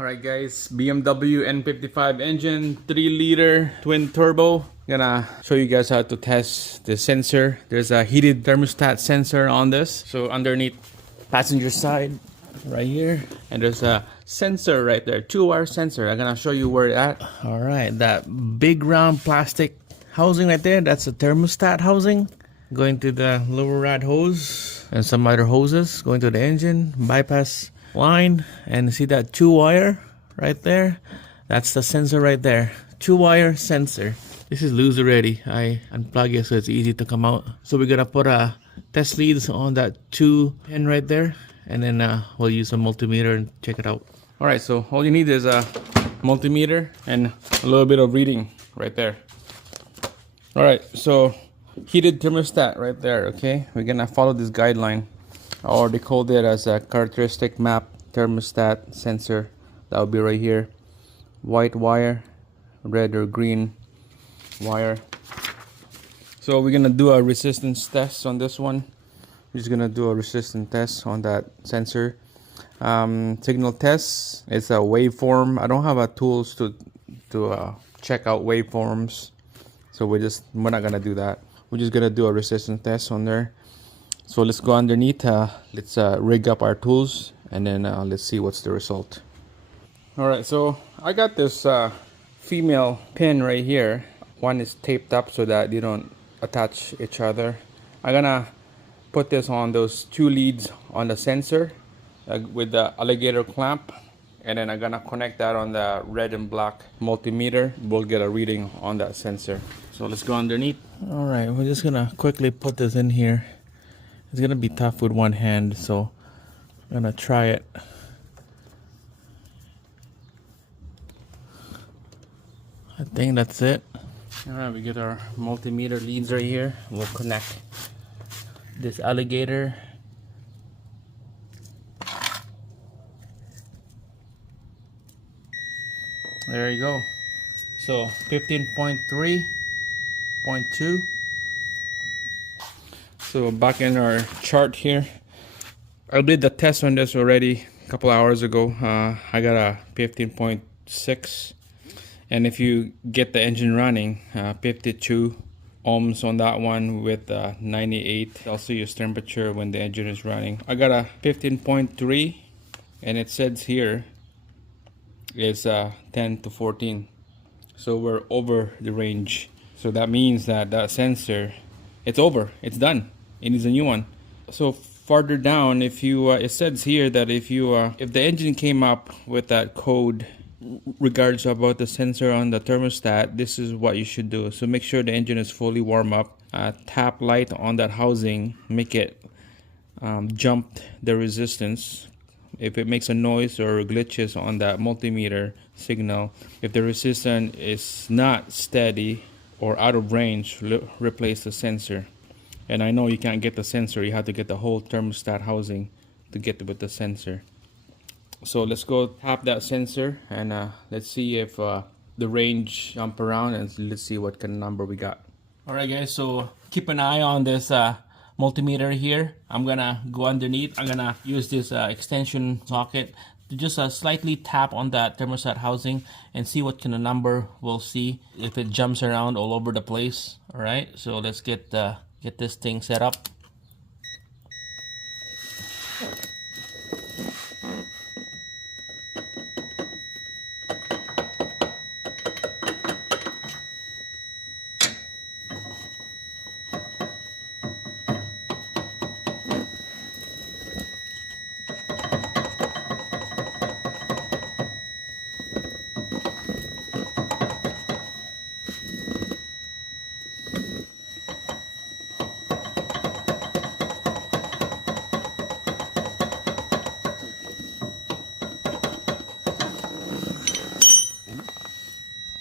Alright guys, BMW N55 engine, 3-liter twin turbo. Gonna show you guys how to test the sensor. There's a heated thermostat sensor on this. So underneath passenger side right here, and there's a sensor right there, 2-wire sensor. I'm gonna show you where it's at. Alright, that big round plastic housing right there, that's a thermostat housing. Going to the lower rad hose and some other hoses going to the engine, bypass line, and see that 2-wire right there? That's the sensor right there, 2-wire sensor. This is loose already. I unplug it so it's easy to come out. So we're gonna put a test leads on that 2 pin right there, and then we'll use a multimeter and check it out. All right, so all you need is a multimeter and a little bit of reading right there. All right, so heated thermostat right there. Okay, we're gonna follow this guideline, or they called it as a characteristic map thermostat sensor. That will be right here, white wire, red or green wire. So we're gonna do a resistance test on this one. We're just gonna do a resistance test on that sensor. Signal test, it's a waveform. I don't have a tools to check out waveforms, so we're not gonna do that. We're just gonna do a resistance test on there. So let's go underneath, let's rig up our tools, and then let's see what's the result. Alright, so I got this female pin right here. One is taped up so that they don't attach each other. I'm gonna put this on those 2 leads on the sensor with the alligator clamp, and then I'm gonna connect that on the red and black multimeter. We'll get a reading on that sensor. So let's go underneath. Alright, we're just gonna quickly put this in here. It's gonna be tough with one hand, so I'm gonna try it. I think that's it. Alright, we get our multimeter leads right here. We'll connect this alligator. There you go. So 15.3.2. So back in our chart here, I did the test on this already a couple hours ago. I got a 15.6, and if you get the engine running, 52 ohms on that one with 98 Celsius temperature when the engine is running. I got a 15.3, and it says here it's 10 to 14, so we're over the range. So that means that that sensor, it's over, it's done. It needs a new one. So farther down, if you it says here that if the engine came up with that code regards about the sensor on the thermostat, this is what you should do. So make sure the engine is fully warm up. Tap light on that housing, make it jump the resistance. If it makes a noise or glitches on that multimeter signal, if the resistance is not steady or out of range, replace the sensor. And I know you can't get the sensor, you have to get the whole thermostat housing to get with the sensor. So let's go tap that sensor, and let's see if the range jump around, and let's see what kind of number we got. Alright guys, so keep an eye on this multimeter here. I'm gonna go underneath. I'm gonna use this extension socket to just slightly tap on that thermostat housing and see what kind of number we'll see if it jumps around all over the place. Alright, so let's get this thing set up.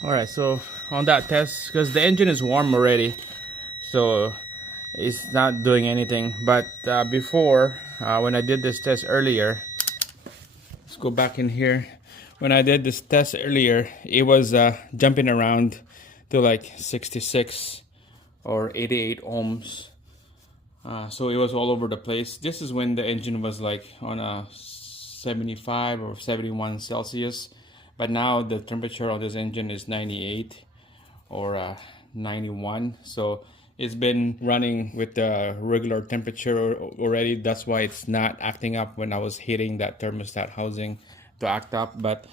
Alright, so on that test, because the engine is warm already, so it's not doing anything. But before, when I did this test earlier, let's go back in here. When I did this test earlier, it was jumping around to like 66 or 88 ohms. So it was all over the place. This is when the engine was like on a 75 or 71 Celsius, but now the temperature on this engine is 98 or 91. So it's been running with the regular temperature already. That's why it's not acting up when I was hitting that thermostat housing to act up. But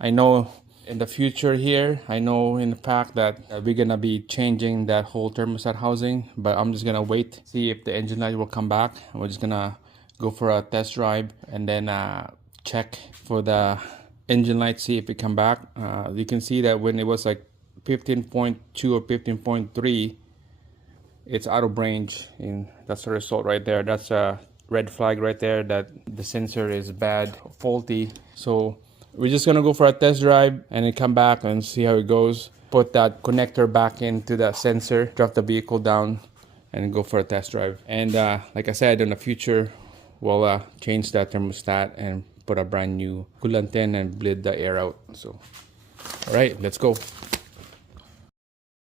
I know in the future here, I know in the fact that we're gonna be changing that whole thermostat housing, but I'm just gonna wait, see if the engine light will come back. We're just gonna go for a test drive and then check for the engine light, see if it come back. You can see that when it was like 15.2 or 15.3, it's out of range, and that's the result right there. That's a red flag right there that the sensor is bad, faulty. So we're just gonna go for a test drive and then come back and see how it goes. Put that connector back into that sensor, drop the vehicle down, and go for a test drive. And like I said, in the future, we'll change that thermostat and put a brand new coolant in and bleed the air out. So, all right, let's go.